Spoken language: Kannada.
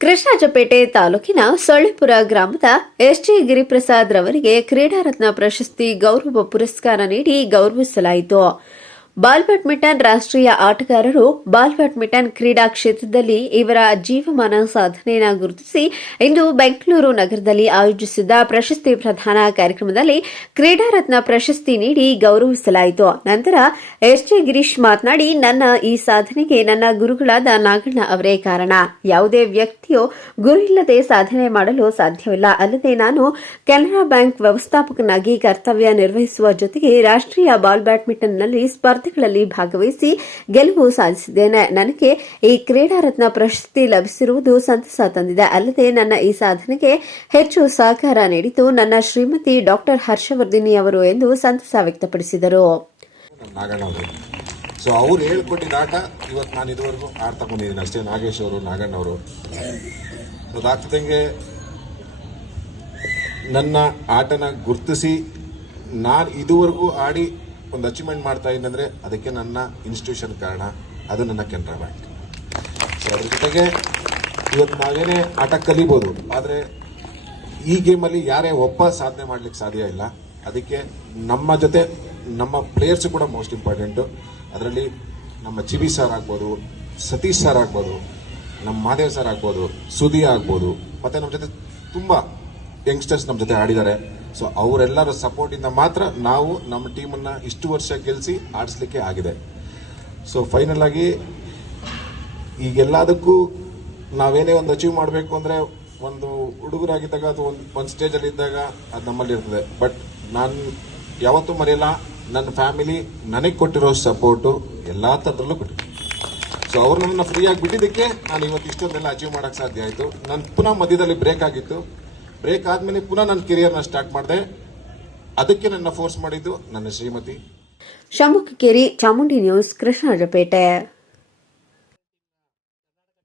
ಕೃಷ್ಣರಾಜಪೇಟೆ ತಾಲೂಕಿನ ಸೊಳ್ಳೆಪುರ ಗ್ರಾಮದ ಎಸ್ಜಿ ಗಿರಿಪ್ರಸಾದ್ ರವರಿಗೆ ಕ್ರೀಡಾ ರತ್ನ ಪ್ರಶಸ್ತಿ ಗೌರವ ಪುರಸ್ಕಾರ ನೀಡಿ ಗೌರವಿಸಲಾಯಿತು. ಬಾಲ್ ಬ್ಯಾಡ್ಮಿಂಟನ್ ರಾಷ್ಟ್ರೀಯ ಆಟಗಾರರು ಬಾಲ್ ಬ್ಯಾಡ್ಮಿಂಟನ್ ಕ್ರೀಡಾ ಕ್ಷೇತ್ರದಲ್ಲಿ ಇವರ ಜೀವಮಾನ ಸಾಧನೆಯನ್ನು ಗುರುತಿಸಿ ಇಂದು ಬೆಂಗಳೂರು ನಗರದಲ್ಲಿ ಆಯೋಜಿಸಿದ್ದ ಪ್ರಶಸ್ತಿ ಪ್ರದಾನ ಕಾರ್ಯಕ್ರಮದಲ್ಲಿ ಕ್ರೀಡಾ ರತ್ನ ಪ್ರಶಸ್ತಿ ನೀಡಿ ಗೌರವಿಸಲಾಯಿತು. ನಂತರ ಎಸ್ಜೆ ಗಿರೀಶ್ ಮಾತನಾಡಿ, ನನ್ನ ಈ ಸಾಧನೆಗೆ ನನ್ನ ಗುರುಗಳಾದ ನಾಗಣ್ಣ ಅವರೇ ಕಾರಣ. ಯಾವುದೇ ವ್ಯಕ್ತಿಯು ಗುರು ಇಲ್ಲದೆ ಸಾಧನೆ ಮಾಡಲು ಸಾಧ್ಯವಿಲ್ಲ. ಅಲ್ಲದೆ ನಾನು ಕೆನರಾ ಬ್ಯಾಂಕ್ ವ್ಯವಸ್ಥಾಪಕನಾಗಿ ಕರ್ತವ್ಯ ನಿರ್ವಹಿಸುವ ಜೊತೆಗೆ ರಾಷ್ಟ್ರೀಯ ಬಾಲ್ ಬ್ಯಾಡ್ಮಿಂಟನ್ನಲ್ಲಿ ಸ್ಪರ್ಧೆಗಳಲ್ಲಿ ಭಾಗವಹಿಸಿ ಗೆಲುವು ಸಾಧಿಸಿದ್ದೇನೆ. ನನಗೆ ಈ ಕ್ರೀಡಾ ರತ್ನ ಪ್ರಶಸ್ತಿ ಲಭಿಸಿರುವುದು ಸಂತಸ ತಂದಿದೆ. ಅಲ್ಲದೆ ನನ್ನ ಈ ಸಾಧನೆಗೆ ಹೆಚ್ಚು ಸಹಕಾರ ನೀಡಿದ್ದು ನನ್ನ ಶ್ರೀಮತಿ ಡಾಕ್ಟರ್ ಹರ್ಷವರ್ಧಿನಿ ಅವರು ಎಂದು ಸಂತಸ ವ್ಯಕ್ತಪಡಿಸಿದರು. ಸೊ ಅವ್ರು ಹೇಳ್ಕೊಟ್ಟಿದ್ದ ಆಟ ಇವತ್ತು ನಾನು ಇದುವರೆಗೂ ಆಡ್ತಾ ಬಂದಿದ್ದೀನಿ ಅಷ್ಟೇ. ನಾಗೇಶ್ ಅವರು, ನಾಗಣ್ಣ ಅವರು ಅದಾಗ್ತದಂಗೆ ನನ್ನ ಆಟನ ಗುರ್ತಿಸಿ ನಾನು ಇದುವರೆಗೂ ಆಡಿ ಒಂದು ಅಚೀವ್ಮೆಂಟ್ ಮಾಡ್ತಾ ಇದ್ದಂದ್ರೆ ಅದಕ್ಕೆ ನನ್ನ ಇನ್ಸ್ಟಿಟ್ಯೂಷನ್ ಕಾರಣ, ಅದು ನನ್ನ ಕೆನರಾ ಬ್ಯಾಂಕ್. ಸೊ ಅದ್ರ ಜೊತೆಗೆ ಇವತ್ತು ನಾವೇನೇ ಆಟ ಕಲಿಬೋದು, ಆದರೆ ಈ ಗೇಮಲ್ಲಿ ಯಾರೇ ಒಬ್ಬ ಸಾಧನೆ ಮಾಡ್ಲಿಕ್ಕೆ ಸಾಧ್ಯ ಇಲ್ಲ. ಅದಕ್ಕೆ ನಮ್ಮ ಜೊತೆ ನಮ್ಮ ಪ್ಲೇಯರ್ಸ್ ಕೂಡ ಮೋಸ್ಟ್ ಇಂಪಾರ್ಟೆಂಟು. ಅದರಲ್ಲಿ ನಮ್ಮ ಚಿವಿ ಸರ್ ಆಗ್ಬೋದು, ಸತೀಶ್ ಸರ್ ಆಗ್ಬೋದು, ನಮ್ಮ ಮಹಾದೇವ್ ಸರ್ ಆಗ್ಬೋದು, ಸುದಿ ಆಗ್ಬೋದು, ಮತ್ತು ನಮ್ಮ ಜೊತೆ ತುಂಬ ಯಂಗ್ಸ್ಟರ್ಸ್ ನಮ್ಮ ಜೊತೆ ಆಡಿದ್ದಾರೆ. ಸೊ ಅವರೆಲ್ಲರ ಸಪೋರ್ಟಿಂದ ಮಾತ್ರ ನಾವು ನಮ್ಮ ಟೀಮನ್ನು ಇಷ್ಟು ವರ್ಷ ಗೆಲ್ಲಿಸಿ ಆಡಿಸ್ಲಿಕ್ಕೆ ಆಗಿದೆ. ಸೊ ಫೈನಲ್ ಆಗಿ ಈಗೆಲ್ಲದಕ್ಕೂ ನಾವೇನೇ ಒಂದು ಅಚೀವ್ ಮಾಡಬೇಕು ಅಂದರೆ ಒಂದು ಹುಡುಗರಾಗಿದ್ದಾಗ ಅಥವಾ ಒಂದು ಸ್ಟೇಜಲ್ಲಿ ಇದ್ದಾಗ ಅದು ನಮ್ಮಲ್ಲಿ ಇರ್ತದೆ. ಬಟ್ ನಾನು ಯಾವತ್ತೂ ಮರೆಯಲ್ಲ, ನನ್ನ ಫ್ಯಾಮಿಲಿ ನನಗೆ ಕೊಟ್ಟಿರೋ ಸಪೋರ್ಟು ಎಲ್ಲ ಥರದಲ್ಲೂ ಕೊಟ್ಟಿದ್ದೆ. ಸೊ ಅವ್ರು ನಮ್ಮನ್ನು ಫ್ರೀಯಾಗಿ ಬಿಟ್ಟಿದ್ದಕ್ಕೆ ನಾನು ಇವತ್ತು ಇಷ್ಟೊಂದೆಲ್ಲ ಅಚೀವ್ ಮಾಡೋಕ್ಕೆ ಸಾಧ್ಯ ಆಯಿತು. ನಾನು ಪುನಃ ಮಧ್ಯದಲ್ಲಿ ಬ್ರೇಕ್ ಆಗಿತ್ತು. ಬ್ರೇಕ್ ಆದ್ಮೇಲೆ ಪುನಃ ನನ್ನ ಕೆರಿಯರ್ನ ಸ್ಟಾರ್ಟ್ ಮಾಡಿದೆ. ಅದಕ್ಕೆ ನನ್ನ ಫೋರ್ಸ್ ಮಾಡಿದ್ದು ನನ್ನ ಶ್ರೀಮತಿ. ಶಾಮುಖಕೇರಿ, ಚಾಮುಂಡಿ ನ್ಯೂಸ್, ಕೃಷ್ಣರಾಜಪೇಟೆ.